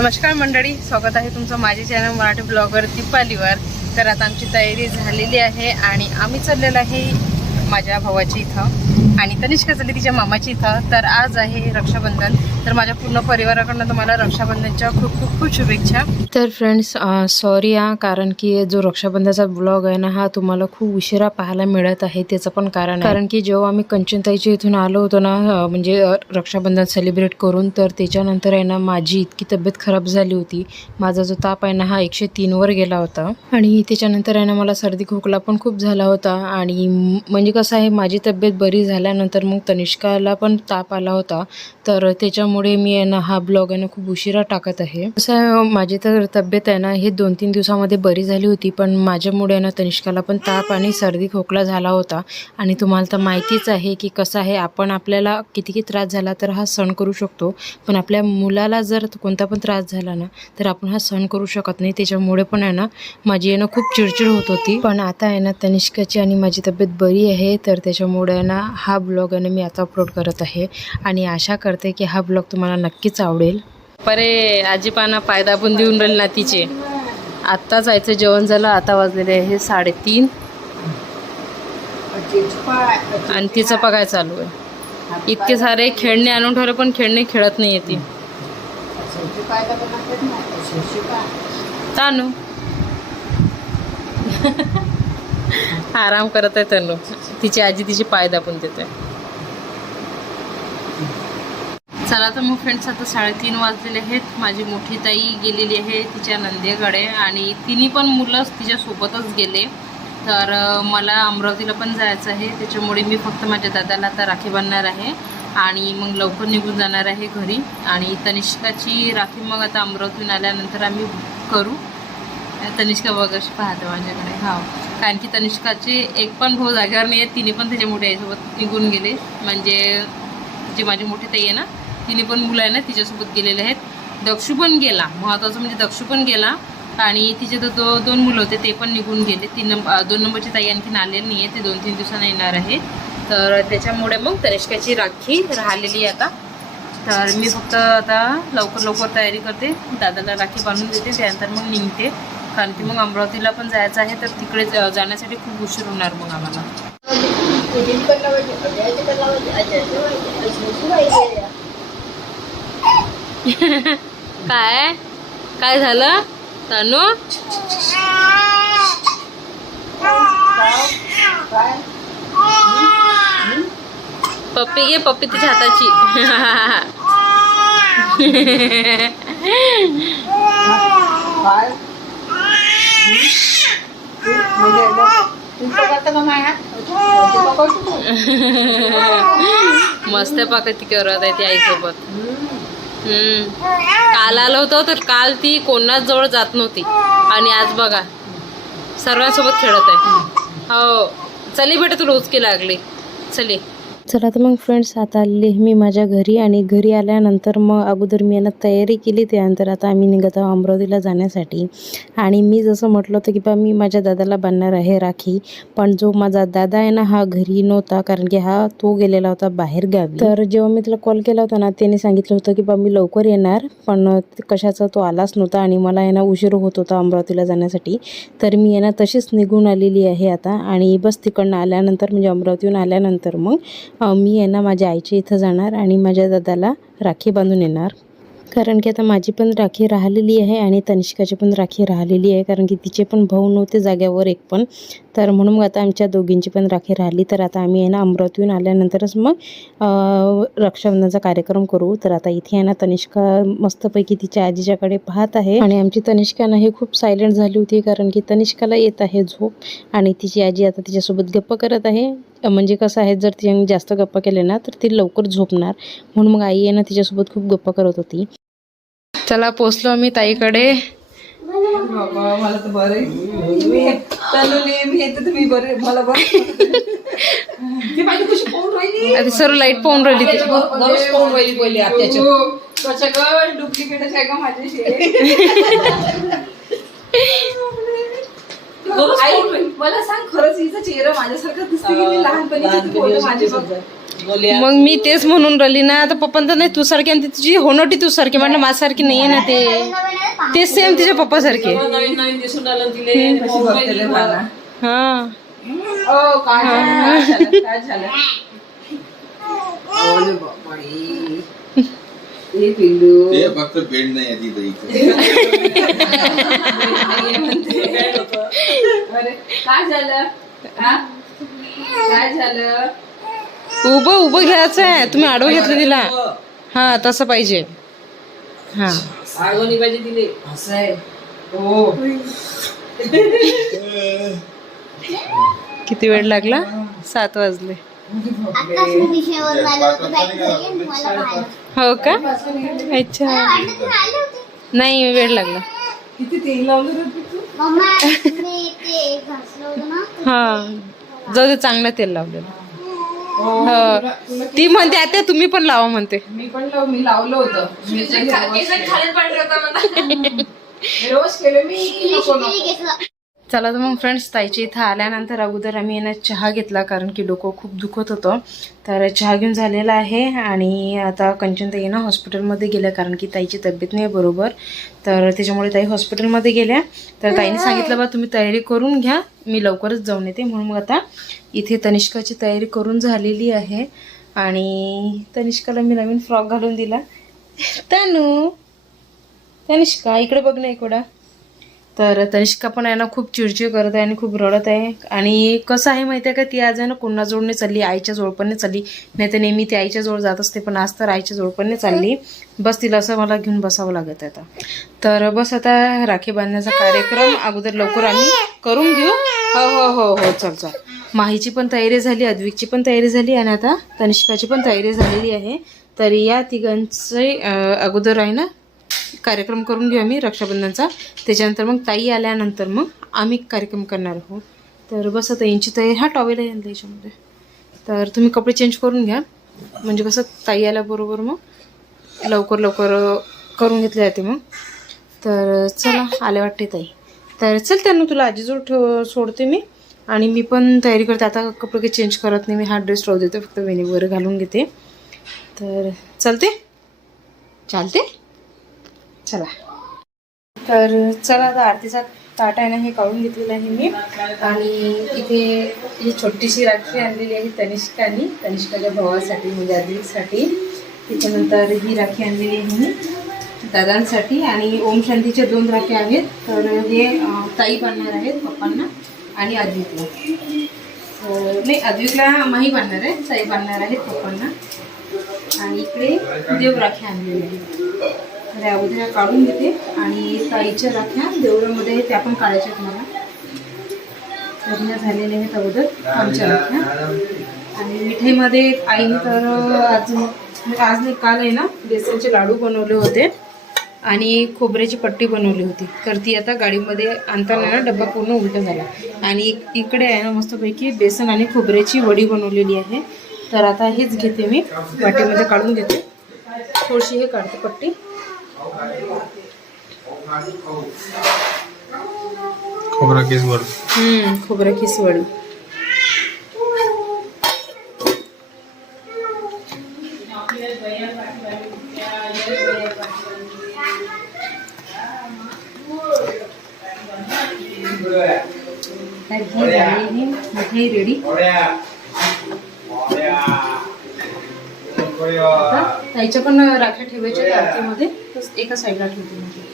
नमस्कार मंडळी स्वागत आहे तुमचं माझे चॅनल मराठी ब्लॉगर दीपालीवर. तर आता आमची तयारी झालेली आहे आणि आम्ही चाललेलो आहे माझ्या भावाची इथं आणि तनिष्का चालली तिच्या मामाची इथं. तर आज आहे रक्षाबंधन. तर माझ्या पूर्ण परिवाराकडनं तुम्हाला रक्षाबंधनच्या खूप खूप खूप शुभेच्छा. तर फ्रेंड्स सॉरी हा कारण की जो रक्षाबंधनाचा ब्लॉग आहे ना हा तुम्हाला खूप उशिरा पाहायला मिळत आहे त्याचं पण कारण आहे. कारण की जेव्हा आम्ही कंचनताईच्या इथून आलो होतो ना म्हणजे रक्षाबंधन सेलिब्रेट करून तर त्याच्यानंतर आहे ना माझी इतकी तब्येत खराब झाली होती. माझा जो ताप आहे ना हा एकशे तीनवर गेला होता. आणि त्याच्यानंतर आहे ना मला सर्दी खोकला पण खूप झाला होता. आणि म्हणजे कसं आहे माझी तब्येत बरी झाल्यानंतर मग तनिष्काला पण ताप आला होता. तर त्याच्या त्याच्यामुळे मी आहे ना हा ब्लॉग आहे ना खूप उशिरा टाकत आहे. तसं माझी तर तब्येत आहे ना हे दोन तीन दिवसामध्ये बरी झाली होती पण माझ्यामुळे ना तनिष्काला पण ताप आणि सर्दी खोकला झाला होता. आणि तुम्हाला तर माहितीच आहे की कसं आहे आपण आपल्याला कितीही त्रास झाला तर हा सण करू शकतो. पण आपल्या मुलाला जर कोणता पण त्रास झाला ना तर आपण हा सण करू शकत नाही. त्याच्यामुळे पण आहे ना माझी आहे ना खूप चिडचिड होत होती. पण आता आहे ना तनिष्काची आणि माझी तब्येत बरी आहे तर त्याच्यामुळे आहे ना हा ब्लॉग आहे ना मी आता अपलोड करत आहे. आणि आशा करते की हा ब्लॉग तुम्हाला नक्कीच आवडेल. परे आजीपाना पाय दाबून देऊन राहील ना तिचे. आत्ता जायचं जेवण झालं आता वाजलेले आहे साडेतीन. आणि तिचं पगाय चालू आहे. इतके सारे खेळणे आणून ठेवले पण खेळणे खेळत नाही येते तानू. आराम करत आहे तनू. तिची आजी तिची पाय दाबून देते. चला तर मग फ्रेंड्स आता साडेतीन वाजलेले आहेत. माझी मोठी ताई गेलेली आहे तिच्या नंदेकडे आणि तिन्ही पण मुलं तिच्यासोबतच गेले. तर मला अमरावतीला पण जायचं आहे. त्याच्यामुळे मी फक्त माझ्या दादाला आता राखी बांधणार आहे. आणि मग लवकर निघून जाणार आहे घरी. आणि तनिष्काची राखी मग आता अमरावतीहून आल्यानंतर आम्ही करू. तनिष्का वगैरे पाहतो माझ्याकडे. हा. कारण की तनिष्काचे एक पण भाऊ जागेवर नाही आहेत तिने पण त्याच्या मोठ्या आईसोबत निघून गेले. म्हणजे जी माझी मोठी ताई आहे ना तिने पण मुलं आहे ना तिच्यासोबत गेलेले आहेत. दक्षू पण गेला महत्त्वाचं म्हणजे दक्षू पण गेला आणि तिचे तर दो दोन मुलं होते ते पण निघून गेले. तीन नंबर दोन नंबरची ताई आणखीन आलेली नाही आहे ते दोन तीन दिवसांना येणार आहे. तर त्याच्यामुळे मग तनिष्काची राखी राहिलेली आता. तर मी फक्त आता लवकर लवकर तयारी करते. दादाला राखी बांधून देते त्यानंतर मग निघते. कारण की मग अमरावतीला पण जायचं आहे तर तिकडे जा- जाण्यासाठी खूप उशीर होणार मग आम्हाला. काय? काय झालं? तनू? पप्पी घे पप्पी तिच्या हाताची. मस्त पाकती करत आहे ती आईसोबत. काल आलो होतो तर काल ती कोणाच जवळ जात नव्हती. आणि आज बघा सर्वांसोबत खेळत आहे. हो. चली बेटा तुला उचकी लागली. चली. चला तर मग फ्रेंड्स आता आलेली मी माझ्या घरी आणि घरी आल्यानंतर मग अगोदर मी यांना तयारी केली. त्यानंतर आता आम्ही निघत आहोत अमरावतीला जाण्यासाठी. आणि मी जसं म्हटलं होतं की बा मी माझ्या दादाला बांधणार आहे राखी. पण जो माझा दादा आहे ना हा घरी नव्हता कारण की हा तो गेलेला होता बाहेर गावी. तर जेव्हा मी तुला कॉल केला होता ना त्याने सांगितलं होतं की बा मी लवकर येणार. पण कशाचा तो आलाच नव्हता आणि मला यांना ना उशीर होत होता अमरावतीला जाण्यासाठी. तर मी यांना तशीच निघून आलेली आहे आता. आणि बस तिकडनं आल्यानंतर म्हणजे अमरावतीहून आल्यानंतर मग मी आहे ना माझ्या आईच्या इथं जाणार आणि माझ्या दादाला राखी बांधून येणार. कारण की आता माझी पण राखी राहिलेली आहे आणि तनिष्काची पण राखी राहिलेली आहे. कारण की तिचे पण भाऊ नव्हते जाग्यावर एक पण. तर म्हणून मग आता आमच्या दोघींची पण राखी राहिली. तर आता आम्ही आहे ना अमरावतीहून आल्यानंतरच मग रक्षाबंधनाचा कार्यक्रम करू. तर आता इथे आहे ना तनिष्का मस्तपैकी तिच्या आजीच्याकडे पाहत आहे. आणि आमची तनिष्का ना हे खूप सायलेंट झाली होती कारण की तनिष्काला येत आहे झोप. आणि तिची आजी आता तिच्यासोबत गप्पा करत आहे. म्हणजे कसं आहे जर तिने जास्त गप्पा केले ना तर ती लवकर झोपणार. म्हणून मग आई आहे ना तिच्यासोबत खूप गप्पा करत होती. चला पोचलो आम्ही ताईकडे. बाबा मला तर बरं आहे. मी तनुली मी येते तुम्ही बरे मला बरं ती माझी कशी पाहून राहिली? आता सर्व लाइट पाहून राहिली ती. दररोज पाहून राहिली पहिली आत्याच्या डुप्लिकेट आहे का माझ्याशी? आई मला सांग खरंच हिचा चेहरा माझ्यासारखा दिसते की मी माझी बघ. मग मी तेच म्हणून राहिली ना आता पप्पा तर नाही तू सारखी आणि तुझी होणोटी तू सारखी. म्हटलं माझ्यासारखी नाहीये ना ते. ते सेम तिच्या पप्पा सारखे हा. ओ काय झालं. हे. ते फक्त पेंट नाही आहे हा? काय झालं? उभं उभं घ्यायचं आहे तुम्ही आडवं घेतलं तिला. हा तसं पाहिजे. हा. आगोनी पाहिजे दिले असं आहे. हो. किती वेळ लागला? सात वाजले. हो का? अच्छा. नाही वेळ लागला. किती तेल लावलं रे तू? मम्मा मी ते घासलं होतं ना. हा. जाऊ दे चांगलं तेल लावलेलं. हो. ती म्हणते आता तुम्ही पण लावा म्हणते. मी पण लाव मी लावलं होतं. मी रोज- केलं मी नको नको. चला तर मग फ्रेंड्स ताईच्या इथं आल्यानंतर अगोदर आम्ही यांना चहा घेतला कारण की डोकं खूप दुखत होतं. तर चहा घेऊन झालेला आहे आणि आता कंचनताई ना हॉस्पिटलमध्ये गेल्या कारण की ताईची तब्येत नाही बरोबर. तर त्याच्यामुळे ताई हॉस्पिटलमध्ये गेल्या. तर ताईने सांगितलं बा तुम्ही तयारी करून घ्या. मी लवकरच जाऊन येते. म्हणून मग आता इथे तनिष्काची तयारी करून झालेली आहे. आणि तनिष्काला मी नवीन फ्रॉक घालून दिला. तनू तनिष्का इकडे बघ ना इकडं. तर तनिष्का पण आहे ना खूप चिडचिड करत आहे आणि खूप रडत आहे. आणि कसं आहे माहिती आहे का ती आज आहे ना कोणाजवळने चालली आईच्या जोडपणे चालली नाही तर नेहमी ती आईच्या जवळ जात असते पण आज तर आईच्या जोडपणे चालली. बस तिला असं मला घेऊन बसावं लागत आहे आता. तर बस आता राखी बांधण्याचा कार्यक्रम अगोदर लवकर आम्ही करून घेऊ. हो हो हो हो चल चल. माहीची पण तयारी झाली अद्विकची पण तयारी झाली आणि आता तनिष्काची पण तयारी झालेली आहे. तर या तिघांचे अगोदर आहे ना कार्यक्रम करून घेऊ आम्ही रक्षाबंधनचा. त्याच्यानंतर मग ताई आल्यानंतर मग आम्ही कार्यक्रम करणार आहोत. तर बस आता यांची तयारी हा टॉवेल आहे याच्यामध्ये. तर तुम्ही कपडे चेंज करून घ्या. म्हणजे कसं ताई आल्याबरोबर मग लवकर लवकर करून घेतले जाते मग. तर चला आले वाटते ताई. तर चल त्यांना तुला आजीजवळ ठेव सोडते मी. आणि मी पण तयारी करते. आता कपडे काही चेंज करत नाही. मी हा ड्रेस राहू देते. फक्त वेणी वगैरे घालून घेते. तर चालते? चालते? चला. तर चला आता आरतीचा ताट आहे ना हे काढून घेतलेलं आहे मी. आणि इथे ही छोटीशी राखी आणलेली आहे तनिष्कानी तनिष्काच्या भावासाठी म्हणजे आदिसाठी त्याच्यानंतर ही राखी आणलेली आहे मी दादांसाठी. आणि ओम शांतीच्या दोन राख्या आहेत. तर हे ताई बांधणार आहेत पप्पांना आणि अद्विकला नाही अद्विकला माही बांधणार आहे ताई बांधणार आहेत पप्पांना. आणि इकडे देव राखी आणलेली आहे. तर अगोदर ह्या काढून घेते आणि ताईच्या राख्या देवळामध्ये आहेत त्या पण काढायच्या तुम्हाला. मला तर आहेत अगोदर आमच्या राख्या. आणि मिठाईमध्ये आईने तर आज आज नाही काल आहे ना बेसनचे लाडू बनवले होते आणि खोबऱ्याची पट्टी बनवली होती. तर ती आता गाडीमध्ये आणताना ना डब्बा पूर्ण उलटा झाला. आणि इक- इकडे आहे ना मस्तपैकी बेसन आणि खोबऱ्याची वडी बनवलेली आहे. तर आता हेच घेते मी. वाटीमध्ये काढून घेते. थोडीशी हे काढते पट्टी. खोबरा केस वर हम्म खोबऱ्या किस वडी. तर ही रेडी. आता ताईच्या पण राख्या ठेवायच्या त्या आरतीमध्ये तर एका साईडला ठेवते म्हणजे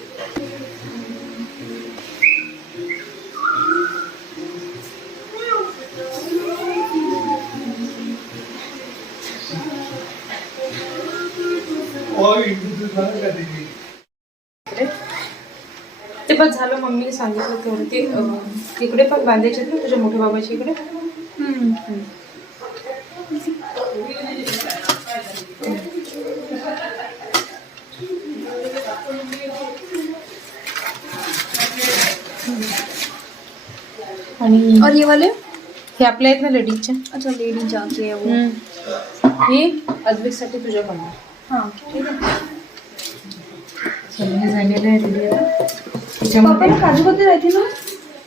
ते पण झालं मम्मीने सांगितलं तेवढं ते तिकडे पण बांधायचे ना तुझ्या मोठ्या बाबाच्या इकडे? ये वाले? हे आपल्या आहेत ना लेडीजच्या अच्छा लेडी जाके वो। हे अद्विकसाठी तुझ्या बनवा हाँ ठीक आहे चला, हे झालेलं आहे आता त्याच्यामध्ये काजू कतली रहती ना?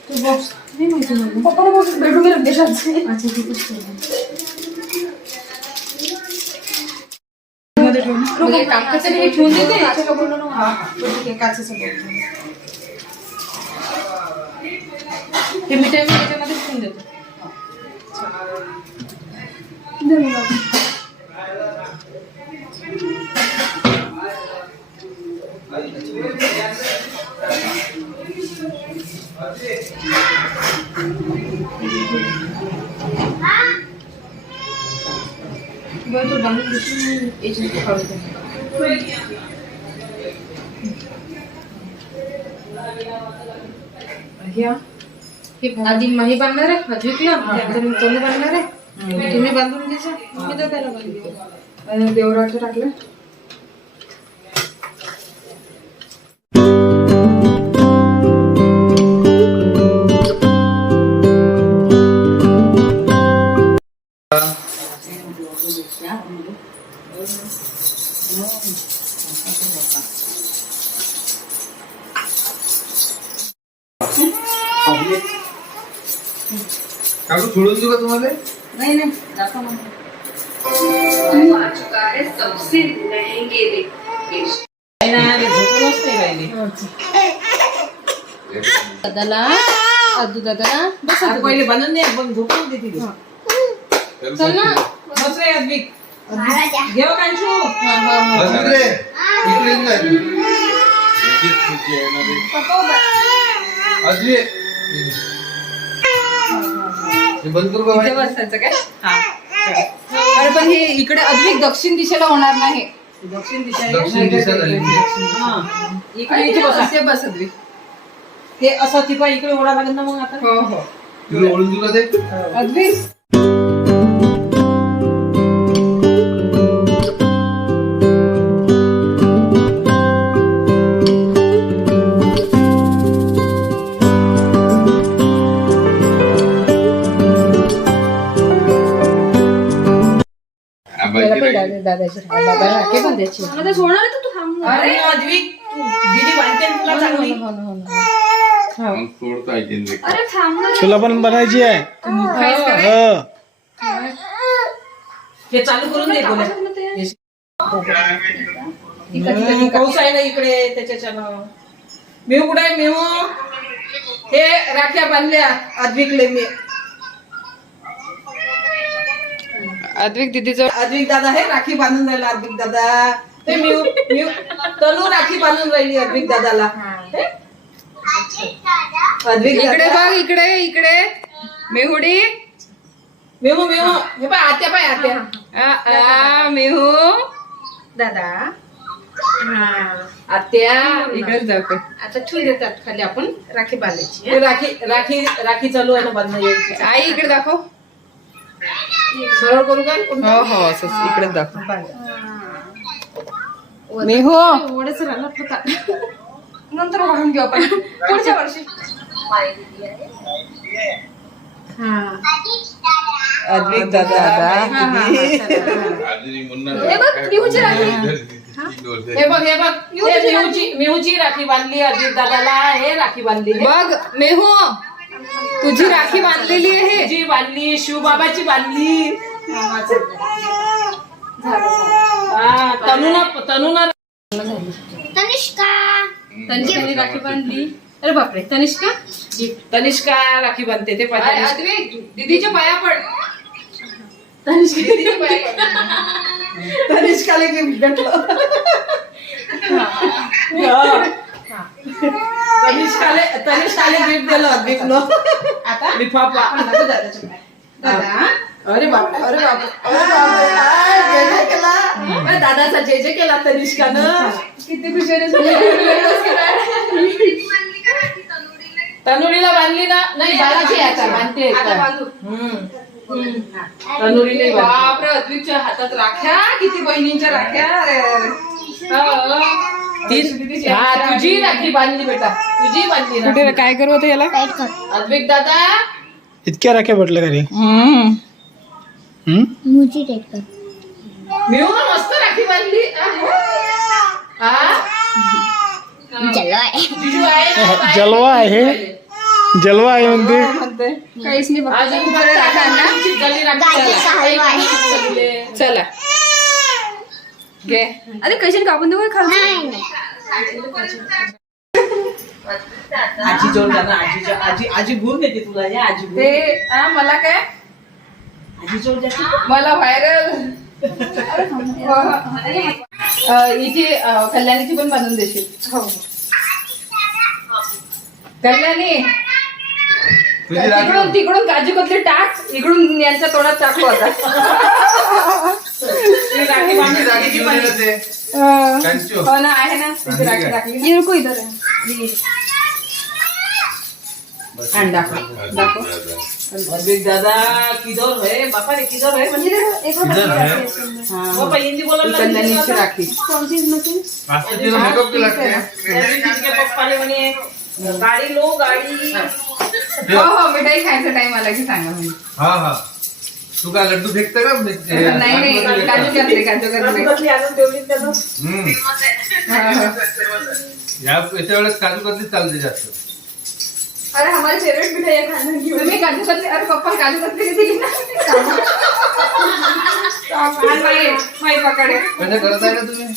तू बॉक्स नाही माहिती मला पापा ने बॉक्स बेडरूम में रख दिया शायद से अच्छा ठीक आहे म्हणजे काकाचं हे। ठेवून देते काचेचं बनवून हा हा ठीक आहे काचेचं हे मिठाई मी त्याच्यामध्ये ठेवून देतो बरं, तो बनवून देशील, याच्यात काढून घ्या. आधी माही बांधणार आहे अद्विकला त्यानंतर मी तोंड बांधणार आहे. तुम्ही बांधून घ्यायचं मी तर त्याला बांधते. देवराचं टाकलं? तुम्हाला नाही नाही दाखव मग. नाही ना, मी झोपूनच नाही राहिली. दादाला अद्दू दादाला बस पहिले बनवून दे पण झोपून दे तिथे चल ना। बस रे अद्विक महाराजा घेऊ कांचू। हा हा हा। इकडे. इथे? बसायचं काय? हा अरे पण हे इकडे अद्विक दक्षिण दिशेला होणार नाही. दक्षिण दिशा. दक्षिण दिशा झाली. हा. इकडे इथे बसा. असे बस ते असं तिपा इकडे ओढा लागेल ना मग आता? हो हो. तुला ओळून का ते? अद्विक आबाजी राहिली. दादाची बाबाला राखी बांधायची अरे अद्विक तू दीदी बांधते ना तुला चांगली। हो। ना, हो ना. मग सोडतो ऐकेन ते. तुला पण बनायची आहे हो हे चालू करून दे बोला। हम्म, पाऊस आहे ना इकडे त्याच्याच्यानं मेहू कुठे आहे मेहू? हे राख्या बांधल्या अद्विकले मी. अद्विक दीदीचं अद्विक दादा हे राखी बांधून राहिला अद्विक दादा. ते तनू राखी बांधून राहिली अद्विक दादाला. हे? अद्विक इकडे दादा बघ इकडे इकडे. मेहुडी. मेहू मेहू. हे पाय आत्या पाय आत्या. आ, आ, मेहू. दादा. आत्या. इकडेच जाऊ का? आता ठेवून देतात खाली आपण राखी बांधायची हे. राखी राखी राखी चालू आहे ना बांधणं यायची आई इकडे दाखव. सरळ करू का हो हो असंच इकडेच दाखव. मेहू एवढंच राहिलं का नंतर वाढून घेऊ आपण. पुढच्या वर्षी. अद्विक दादा आजीनी मुन्ना काय तीन वर्ष. हे बघ हे बघ. हे मेहूची मेहूची राखी बांधली अजित दादाला. हे राखी बांधली. हे बघ मेहू तुझी राखी बांधलेली आहे? तुझी बांधली शिवबाबाची बांधली. हा तनुना तनुना तनिष्का. तनिष्काने राखी बांधली. अरे बापरे तनिष्का? तनिष्का राखी बांधते ते पाय तनिष्का. दीदीच्या पाया पड. तनिष्काला गिफ्ट भेटलं. हा. तनिष्काले तनिष्काले गिफ्ट दिलं आता? अरे बाप. अरे बाप. केला. दादाचा जय जय केला तनिष्कानं. किती खुशाली तनुरीला बांधली ना? नाही बालाजी आता बांधते बांधते. बापरे अद्विकच्या हातात राख्या. किती बहिणींच्या राख्या. हा तुझी राखी बांधली बेटा. तुझी बांधली राखी. कुठे काय करू होतं याला? अद्विक दादा. इतक्या राख्या भेटल्या घरी हम्म. हम्म? मुची टाईट कर. मिळून मस्त राखी बांधली. हा चलो आहे. जिजू आहे ना, बाय. जलवा आहे. जलवा आहे म्हणते. म्हणते. काहीच नाही बघ अजून गल्ली राखी. चला. घे अरे कशी कापून देऊ? खाल आजी जवळ जाणार आजीच्या आजी आजी गुण देते तुला या आजी गुण ते हा, मला काय? आजी जवळ जाते मला व्हायरल हिची अं, कल्याणीची पण बनवून देशील. हो. कल्याणी. तिकडून तिकडून काजू कतली टाक इकडून यांच्या तोंडात टाकू आता. हो. दादा किधर है? बापा रे किधर है बापा हिंदी कल्याणीची आता. राखी. पप्पाने म्हणे गाडी लो गाडी। हो हो मिठाई खायचा टाइम आला की सांगा म्हणजे हा हा. तू काय लड्डू फेकते का? नाही नाही काजू करते काजू करते हम्म. हा, हा. या याच्या वेळेस काजू कतली चालते जास्त. अरे हमारी फेवरेट मिठाई है खाने की तुम्ही काजू कतली अरे पप्पा काजू कतली दिली ना. आणि माई माई पकडे. कसं करत आहे ना तुम्ही?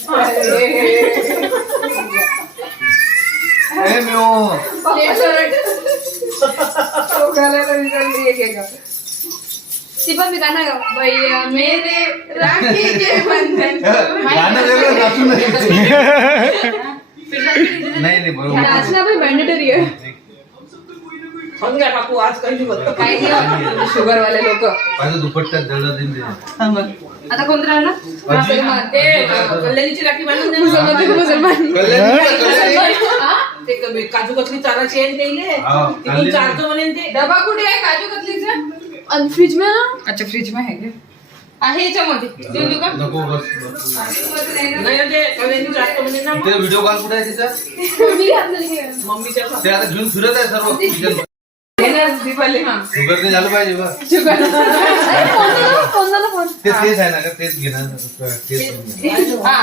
ती पण मी गाणं गा. भैया मेरे राखी के बंधन गाणं वेगळं नाचू नाही नाही नाही बरोबर. नाचना पण मॅन्डेटरी आहे. खाऊन घ्या काकू आज काही होत काही नाही शुगर वाले लोक. माझं दुपट्ट्यात दळलं दिन दे. आता कोण राहणार? ते कल्याणीची राखी बांधून. मुसलमान मुसलमान हा? ते काजू कतली चाराची आहे ते. हा, चारतो म्हणे ते. डबा कुठे आहे काजू कतलीचा? फ्रीज में अच्छा फ्रीज में है क्या? आहे याच्यामध्ये. देऊ देऊ का? नको बस ना ते ना व्हिडिओ कॉल कुठे आहे तिचा? मी घातलेली आहे. मम्मीच्या ते आता घेऊन फिरत आहे सर्व. किचन. हे ना, दीपाली हा. शुगर नाही झालं पाहिजे बा शुगर. अरे फोन ना, फोन दे ना, फोन. ते तेच आहे ना का तेच घेणार तेच हा.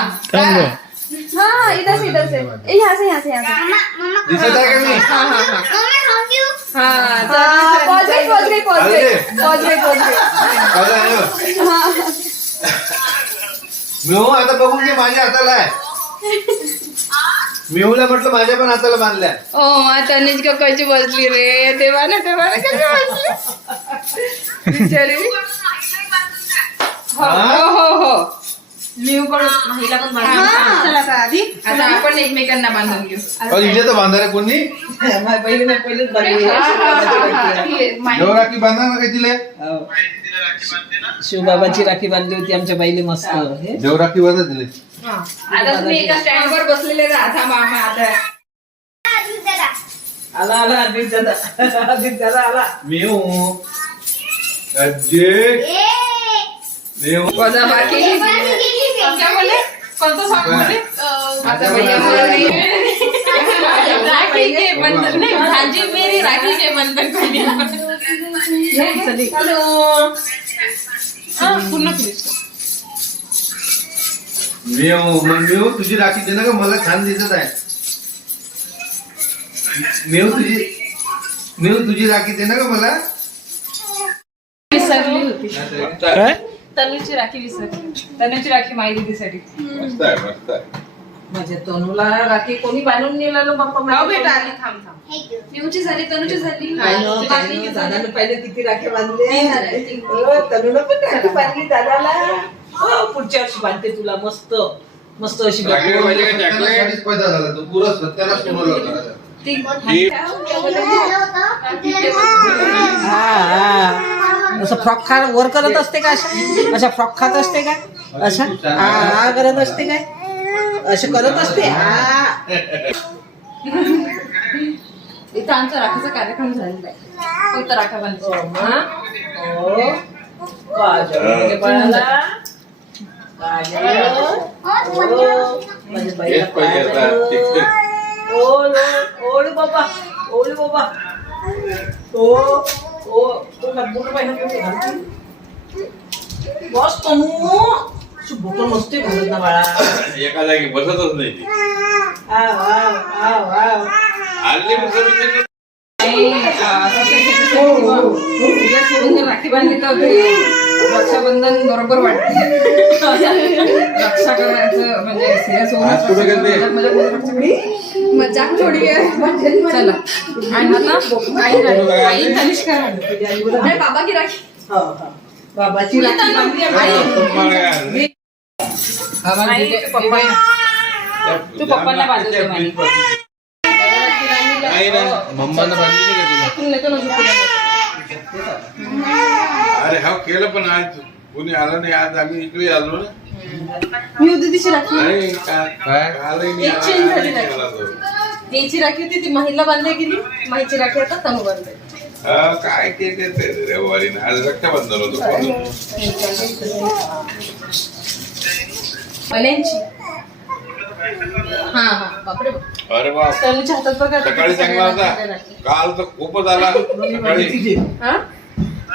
हाँ इधर से इधर से यहाँ से यहाँ से यहाँ से मम्मा मम्मा दिसत आहे का मी हा, हा, हा. मम्मा खाऊन घेऊ हा, हाँ, चालेल, पहुँच गई चालेल. पहुँच गई पहुँच अरे. गई पहुँच गई पहुँच गई काय झालं? हाँ आता बघून घे माझ्या हाताला आहे मिहूला म्हटलं माझ्या पण हाताला बांधल्या ओ मा तनिष्का कशी बसली रे देवा ना देवा ना कशी बसली बिचारी हो हो हो हो. महिला पण हा. चला आता आधी? आता आपण एकमेकांना बांधून घेऊ. तर कोणी? पहिलेच बांधली हा, हा, हा, हा. हे, राखी बांधा ना तिला. शिवबाबाची राखी बांधली होती आमच्या बाईले मस्त. हे? जेव्हा राखी बांधा तिले. हा. आता तुम्ही एका स्टँड वर बसलेले राहा. मामा आता. आला आला अजित दादा अजित दादा आला. मी. क्या बोले कोणतं सॉन्ग बोले आता भैया बोला नाही राखी के बंधन. नाही भाजी मेरी राखी के बंधन कोणी हा, पुन्हा please. मिहू मग मिहू तुझी राखी दे ना का? मला छान दिसत आहे. मिहू तुझी मिहू तुझी राखी दे ना का मला? विसरली होती. काय? तनुची राखी विसरली तनुची राखी माई दीदीसाठी. मस्त आहे मस्त आहे. माझ्या तनूला राखी कोणी बांधून नेला बाप्पा? बेटा तनूला? आली थांब थांब. हे. निवची झाली तनुची झाली काय न, काय न, दादाने पहिले किती राखी बांधले. हो, तनूला पण राखी बांधली दादाला हो, पुढच्या वर्षी बांधते तुला मस्त. मस्त अशी पैदा झाला तो पुरा सत्याला होता. हा, हा. असं फ्रॉक खा वर करत असते का अशा? अशा फ्रॉक खात असते का? असं हा हा करत असते काय? असं करत असते? हा. इथं आमचा राखीचा कार्यक्रम झालेला आहे. फक्त राखा बांधतो हा? हो. म्हणजे बाळाला. काजल. हो. ओळ, ओळ, ओळ बाबा ओळ बाबा. ओ पाहिजे कुठे घालते? बस तनू अशी बुट नसते घालत ना बाळा एका जागी बसतच नाही ती आव, आव, आव, आव. हल्ली सोडून जर राखी बांधली तर रक्षाबंधन बरोबर वाटते रक्षा करायचं म्हणजे सिरियस आज कुठे गेलते? मजाक थोडी आहे चला आणि आता आई राहिली. आई तनिष्का राहिली. अरे बाबा की राखी हो, हो. बाबाची राखी बांधली आहे. तुम्हाला काय? आम्हाला आई, दिले- पप्पा. तू पप्पांना. नाही ना मम्मानं बांधली नाही का तुला तू नको नको तुला. अरे हा केलं पण आज. कोणी आलं नाही आज आम्ही इकडे आलो ना. मी होती तिची राखी. नाही का- कालही नाही एक आला, change झाली नाही राखी. आला तो. याची राखी होती ती महिला बांधली गेली. माहिती राखी आता तनु बांधले. हा, काय ते ते- ते रविवारी ना. आज रक्षाबंधन होतं कोण? मल्यांची हा हा बापरे बाप. अरे बाप. तनुच्या हातात बघा सकाळी चांगला होता काल तर खूपच आला. सकाळी. हा?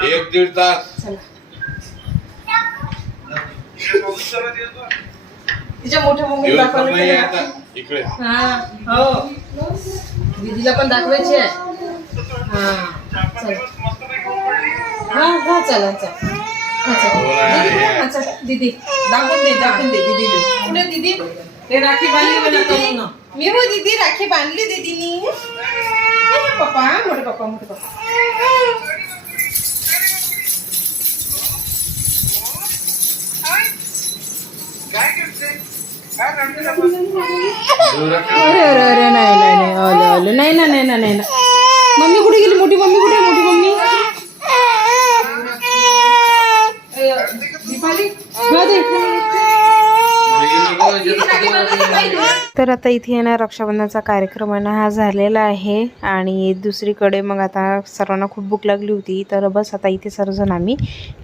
एक दीड तास चला तिच्या मोठ्या मम्मी दिवस पण दाखवलं नाही त्याला. आता इकडे हा हो दीदीला पण दाखवायची आहे हा चल हा हा चला चल हा चल हो ना, दीदी, हे. हा, चल दीदी दाखवून दे दाखवून दे दीदीने कुठे दीदी ते राखी बांधली म्हणा तरुण मी हो दीदी राखी बांधली दीदीनी हे पप्पा मोठे पप्पा मोठे पप्पा अरे अरे अरे नाही नाही नाही आलं आलं नाही ना नाही ना तर आता इथे आहे ना रक्षाबंधनाचा कार्यक्रम आहे ना हा झालेला आहे. आणि दुसरीकडे मग आता सर्वांना खूप भूक लागली होती तर बस आता इथे सर्वजण आम्ही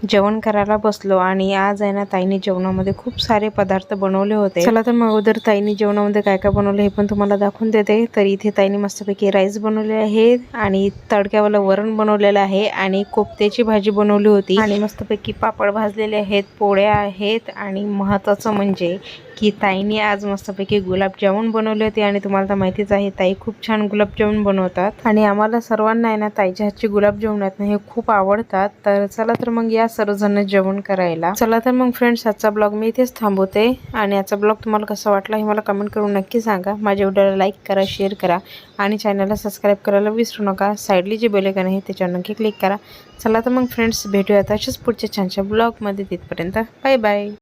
जेवण करायला बसलो. आणि आज आहे ना ताईने जेवणामध्ये खूप सारे पदार्थ बनवले होते. चला तर मग अगोदर ताईने जेवणामध्ये काय काय बनवलं हे पण तुम्हाला दाखवून देते. तर इथे ताईने मस्तपैकी राईस बनवले आहे आणि तडक्यावाला वरण बनवलेलं आहे आणि कोफ्त्याची भाजी बनवली होती. आणि मस्तपैकी पापड भाजलेले आहेत पोळ्या आहेत. आणि महत्त्वाचं म्हणजे की ताईने आज मस्तपैकी गुलाबजामुन बनवले होते आणि तुम्हाला तर माहितीच आहे ताई खूप छान गुलाबजामुन बनवतात. आणि आम्हाला सर्वांना आहे ना ताईच्या हातचे गुलाबजामुन आहेत ना हे खूप आवडतात. तर चला तर मग या सर्वजण जेवण करायला. चला तर मग फ्रेंड्स आजचा ब्लॉग मी इथेच थांबवते. आणि आजचा ब्लॉग तुम्हाला कसा वाटला हे मला कमेंट करून नक्की सांगा. माझ्या व्हिडिओला लाईक करा शेअर करा आणि चॅनलला सबस्क्राईब करायला विसरू नका. साईडली जे बेलेकन आहे त्याच्यावर नक्की क्लिक करा. चला तर मग फ्रेंड्स भेटूयात अशाच पुढच्या छानशा ब्लॉगमध्ये तिथपर्यंत. Bye bye